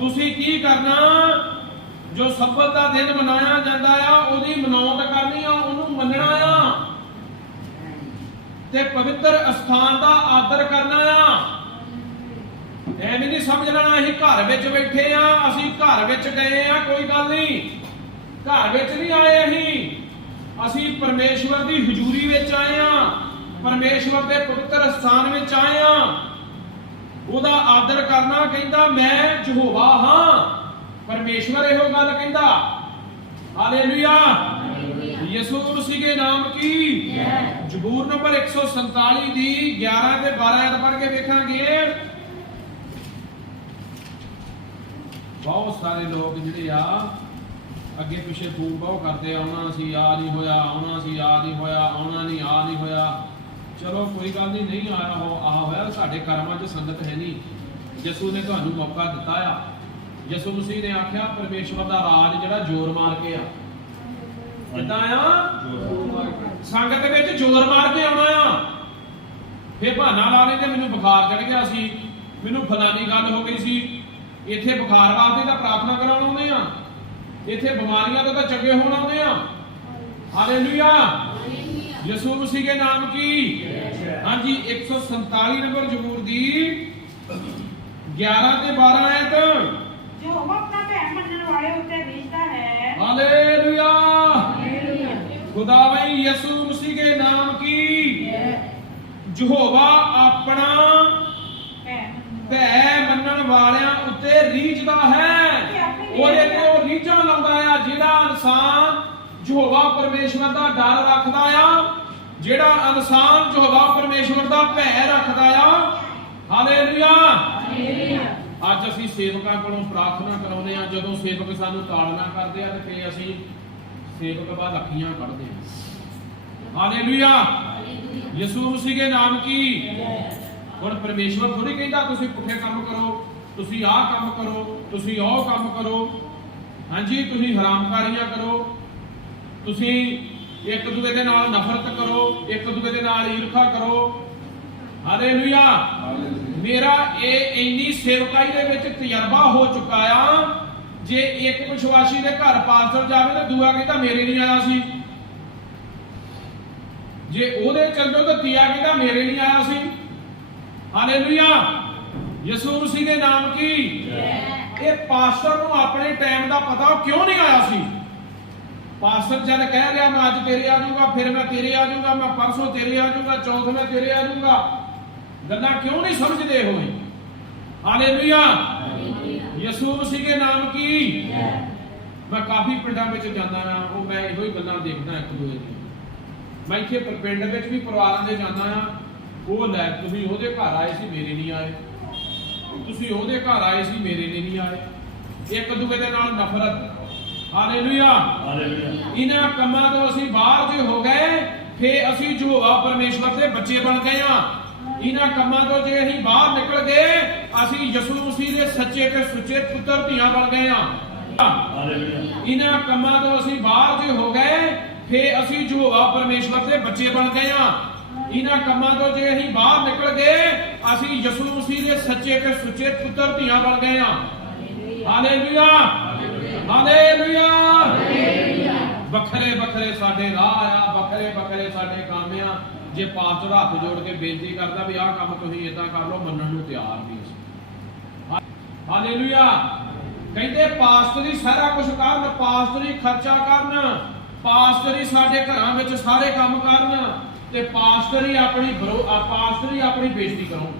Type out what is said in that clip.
ਤੁਸੀਂ ਕੀ ਕਰਨਾ? ਜੋ ਸਬਤ ਦਾ ਦਿਨ ਮਨਾਇਆ ਜਾਂਦਾ ਆ, ਉਹਦੀ ਮਨੌਤ ਕਰਨੀ ਆ, ਉਹਨੂੰ ਮੰਨਣਾ ਆ। ਤੇ ਪਵਿੱਤਰ ਅਸਥਾਨ ਦਾ ਆਦਰ ਕਰਨਾ ਆ। ਐਵੇਂ ਨਹੀਂ ਸਮਝ ਲੈਣਾ ਅਸੀਂ ਘਰ ਵਿੱਚ ਬੈਠੇ ਆ, ਅਸੀਂ ਘਰ ਵਿੱਚ ਗਏ ਆ, ਕੋਈ ਗੱਲ ਨਹੀਂ। ਘਰ ਵਿੱਚ ਨਹੀਂ ਆਏ ਅਸੀਂ। ਅਸੀਂ ਪਰਮੇਸ਼ਵਰ ਦੀ ਹਜ਼ੂਰੀ ਵਿੱਚ ਆਏ ਆ, ਪਰਮੇਸ਼ਵਰ ਦੇ ਪਵਿੱਤਰ ਸਥਾਨ ਵਿੱਚ ਆਏ ਆ। ਉਹਦਾ ਆਦਰ ਕਰਨਾ ਕਹਿੰਦਾ ਮੈਂ ਯਹੋਵਾ ਹਾਂ। ਪਰਮੇਸ਼ਵਰ ਇਹੋ ਗੱਲ ਕਹਿੰਦਾ। ਹਾਲੇਲੂਇਆ। ਯਿਸੂ ਮਸੀਹ ਦੇ ਨਾਮ ਕੀ? ਜ਼ਬੂਰ ਨੰਬਰ 147 ਦੀ 11 ਤੇ 12 ਐਤ ਪੜ੍ਹ ਕੇ ਵੇਖਾਂਗੇ। ਬਹੁਤ ਸਾਰੇ ਲੋਕ ਜਿਹੜੇ ਆ ਅੱਗੇ ਪਿੱਛੇ ਫੂਕ ਬਹੁ ਕਰਦੇ ਆ। ਆਉਣਾ ਸੀ ਆ ਨਹੀਂ ਹੋਇਆ ਆਉਣਾ ਸੀ ਆ ਨਹੀਂ ਹੋਇਆ ਆਉਣਾ ਨਹੀਂ ਆ ਨਹੀਂ ਹੋਇਆ। ਚਲੋ ਕੋਈ ਗੱਲ ਨਹੀਂ ਨਹੀਂ ਆਇਆ ਹੋ ਆ ਹੋਇਆ, ਸਾਡੇ ਕਰਮਾਂ 'ਚ ਸੰਗਤ ਹੈ ਨਹੀਂ। ਯਿਸੂ ਨੇ ਤੁਹਾਨੂੰ ਮੌਕਾ ਦਿੱਤਾ ਆ। ਯਿਸੂ ਮਸੀਹ ਨੇ ਆਖਿਆ, ਪਰਮੇਸ਼ਵਰ ਦਾ ਰਾਜ ਜਿਹੜਾ ਜ਼ੋਰ ਮਾਰ ਕੇ ਆ। ਕਿੱਦਾਂ ਆ? ਸੰਗਤ ਵਿੱਚ ਜ਼ੋਰ ਮਾਰ ਕੇ ਆਉਣਾ ਆ। ਫੇ ਬਹਾਨਾ ਲਾ ਤੇ ਮੈਨੂੰ ਬੁਖਾਰ ਚੜ ਗਿਆ ਸੀ। ਮੈਨੂੰ ਫਲਾਨੀ ਗੱਲ ਹੋ ਗਈ ਸੀ। ਇੱਥੇ ਬੁਖਾਰ ਵਾਸਤੇ ਤਾਂ ਪ੍ਰਾਰਥਨਾ ਕਰਾਉਣ ਆਉਂਦੇ ਆ। ਇੱਥੇ ਬਿਮਾਰੀਆਂ ਤੋਂ ਤਾਂ ਚੰਗੇ ਹੋਣ ਆਉਂਦੇ ਆ। ਹਾਲੇਲੂਇਆ। ਯਿਸੂ ਮਸੀਹ ਦੇ ਨਾਮ ਕੀ? ਹਾਂਜੀ 147 ਨੰਬਰ ਜ਼ਬੂਰ ਦੀ 11 ਤੇ 12 ਆਇਤ ਜੋ ਆਪਣਾ ਭੈਣ ਮੰਨਣ ਵਾਲੇ ਉੱਤੇ ਰਿਸ਼ਤਾ ਹੈ। ਹਾਲੇਲੂਇਆ। ਹਾਲੇਲੂਇਆ। ਖੁਦਾਵੰ ਯਿਸੂ ਮਸੀਹ ਦੇ ਨਾਮ ਕੀ? ਯਹੋਵਾ ਆਪਣਾ ਭੈ ਮੰਨਣ ਵਾਲਿਆਂ ਉੱਤੇ ਰੀਝਦਾ ਹੈ। ਉਹਦੇ ਕੋਲ ਰੀਝਾਂ ਲਾਉਂਦਾ ਆ ਜਿਹੜਾ ਇਨਸਾਨ ਯਹੋਵਾ ਪਰਮੇਸ਼ਵਰ ਦਾ ਡਰ ਰੱਖਦਾ ਆ। ਜਿਹੜਾ ਇਨਸਾਨ ਯਹੋਵਾ ਪਰਮੇਸ਼ਵਰ ਦਾ ਭੈ ਰੱਖਦਾ ਆ ਹਾਲੇਲੂਇਆ। ਅੱਜ ਅਸੀਂ ਸੇਵਕਾਂ ਕੋਲੋਂ ਪ੍ਰਾਰਥਨਾ ਕਰਾਉਂਦੇ ਆ ਜਦੋਂ ਸੇਵਕ ਸਾਨੂੰ ਤਾੜਨਾ ਕਰਦੇ ਆ ਤੇ ਫੇ ਅਸੀਂ ਸੇਵਕ ਬਾਅਦ ਅੱਖੀਆਂ ਕੱਢਦੇ ਆ ਹਾਲੇਲੂਇਆ। ਯਿਸੂ ਮਸੀਹ ਦੇ ਨਾਮ ਕੀ? ਹੁਣ ਪਰਮੇਸ਼ਵਰ ਥੋੜੀ ਕਹਿੰਦਾ ਤੁਸੀਂ ਪੁੱਠੇ ਕੰਮ ਕਰੋ ਤੁਸੀਂ ਆਹ ਕੰਮ ਕਰੋ ਤੁਸੀਂ ਉਹ ਕੰਮ ਕਰੋ। ਹਾਂਜੀ ਤੁਸੀਂ ਹਰਾਮਕਾਰੀਆਂ ਕਰੋ। ਤੁਸੀਂ ਇੱਕ ਦੂਜੇ ਦੇ ਨਾਲ ਨਫ਼ਰਤ ਕਰੋ ਇੱਕ ਦੂਜੇ ਦੇ ਨਾਲ ਈਰਖਾ ਕਰੋ। ਹਾਲੇਲੂਇਆ ਮੇਰਾ ਇਹ ਇੰਨੀ ਸੇਵਕਾਈ ਦੇ ਵਿੱਚ ਤਜਰਬਾ ਹੋ ਚੁੱਕਾ ਆ ਜੇ ਇੱਕ ਵਿਸ਼ਵਾਸੀ ਦੇ ਘਰ ਪਾਸਟਰ ਜਾਵੇ ਤਾਂ ਦੂਆ ਕਹਿੰਦਾ ਮੇਰੇ ਨਹੀਂ ਆਇਆ ਸੀ। ਜੇ ਉਹਦੇ ਚੱਲ ਜਾਓ ਤਾਂ ਤੀਆ ਕਹਿੰਦਾ ਮੇਰੇ ਨਹੀਂ ਆਇਆ ਸੀ। ਹਾਲੇਲੂਇਆ ਯਿਸੂ ਮਸੀਹ ਦੇ ਨਾਮ ਕੀ? ਇਹ ਪਾਸਟਰ ਨੂੰ ਆਪਣੇ ਟਾਈਮ ਦਾ ਪਤਾ ਉਹ ਕਿਉਂ ਨਹੀਂ ਆਇਆ ਸੀ? ਪਾਸਟਰ ਜਦ ਕਹਿ ਰਿਹਾ ਮੈਂ ਅੱਜ ਤੇਰੇ ਆ ਜਾਊਗਾ ਫਿਰ ਮੈਂ ਤੇਰੇ ਆ ਜਾਊਗਾ ਮੈਂ ਪਰਸੋਂ ਤੇਰੇ ਆ ਜਾਊਗਾ ਚੌਥ ਮੈਂ ਤੇਰੇ ਆ ਜਾਊਗਾ। ਗੱਲਾਂ ਕਿਉਂ ਨਹੀਂ ਸਮਝਦੇ ਹੋਏ? ਹਾਲੇਲੂਇਆ ਯਿਸੂ ਮਸੀਹ ਦੇ ਨਾਮ ਕੀ? ਮੈਂ ਕਾਫੀ ਪਿੰਡਾਂ ਵਿੱਚ ਜਾਂਦਾ ਆ ਉਹ ਮੈਂ ਇਹੋ ਹੀ ਗੱਲਾਂ ਦੇਖਦਾ ਇੱਕ ਦੂਜੇ ਦੀਆਂ ਮੈਂ ਇੱਥੇ ਪਿੰਡ ਵਿੱਚ ਵੀ ਪਰਿਵਾਰਾਂ ਦੇ ਜਾਂਦਾ ਆ ਉਹ ਲੈ ਤੁਸੀਂ ਉਹਦੇ ਘਰ ਆਏ ਸੀ ਮੇਰੇ ਨਹੀਂ ਆਏ। ਤੁਸੀਂ ਉਹਦੇ ਘਰ ਆਏ ਸੀ ਮੇਰੇ ਨਹੀਂ ਆਏ। ਇੱਕ ਦੂਜੇ ਦੇ ਨਾਲ ਨਫ਼ਰਤ। ਹਾਲੇਲੂਇਆ। ਇਹਨਾਂ ਕੰਮਾਂ ਤੋਂ ਅਸੀਂ ਬਾਹਰ ਜੇ ਹੋ ਗਏ ਫੇ ਅਸੀਂ ਯਹੋਵਾ ਪਰਮੇਸ਼ਵਰ ਦੇ ਬੱਚੇ ਬਣ ਗਏ ਆ ਇਹਨਾਂ ਕੰਮਾਂ ਤੋਂ ਜੇ ਅਸੀਂ ਬਾਹਰ ਨਿਕਲ ਗਏ ਅਸੀਂ ਯਿਸੂ ਮਸੀਹ ਦੇ ਸੱਚੇ ਤੇ ਸੁੱਚੇ ਪੁੱਤਰ ਧੀਆਂ ਬਣ ਗਏ ਆ ਇਹਨਾਂ ਕੰਮਾਂ ਤੋਂ ਅਸੀਂ ਬਾਹਰ ਜੇ ਹੋ ਗਏ ਫੇ ਅਸੀਂ ਯਹੋਵਾ ਪਰਮੇਸ਼ਵਰ ਦੇ ਬੱਚੇ ਬਣ ਗਏ ਆ ਇਹਨਾਂ ਕੰਮਾਂ ਤੋਂ ਜੇ ਅਸੀਂ ਬਾਹਰ ਨਿਕਲ ਗਏ ਅਸੀਂ ਯਿਸੂ ਮਸੀਹ ਦੇ ਸੱਚੇ ਤੇ ਸੁੱਚੇ ਪੁੱਤਰ ਧੀਆਂ ਬਣ ਗਏ ਆ ਹਾਲੇਲੂਇਆ। ਹਾਲੇਲੂਇਆ। ਵੱਖਰੇ ਵੱਖਰੇ ਸਾਡੇ ਰਾਹ ਆ, ਵੱਖਰੇ ਵੱਖਰੇ ਸਾਡੇ ਕੰਮ ਆ। ਜੇ ਪਾਸਟਰ ਹੱਥ ਜੋੜ ਕੇ ਬੇਨਤੀ ਕਰਦਾ ਵੀ ਆਹ ਕੰਮ ਤੁਸੀਂ ਇਦਾਂ ਕਰ ਲਓ, ਮੰਨਣ ਨੂੰ ਤਿਆਰ ਨਹੀਂ ਅਸੀਂ। ਹਾਲੇਲੂਇਆ। ਕਹਿੰਦੇ ਪਾਸਟਰੀ ਸਾਰਾ ਕੁਝ ਕਰਨ ਪਾਸਟਰੀ ਖਰਚਾ ਕਰਨ ਪਾਸਟਰੀ ਸਾਡੇ ਘਰਾਂ ਵਿੱਚ ਸਾਰੇ ਕੰਮ ਕਰਨ ਤੇ ਪਾਸਟਰੀ ਆਪਣੀ ਬਰੋ- ਆ ਆਪਣੀ ਬੇਇੱਜ਼ਤੀ ਕਰੋ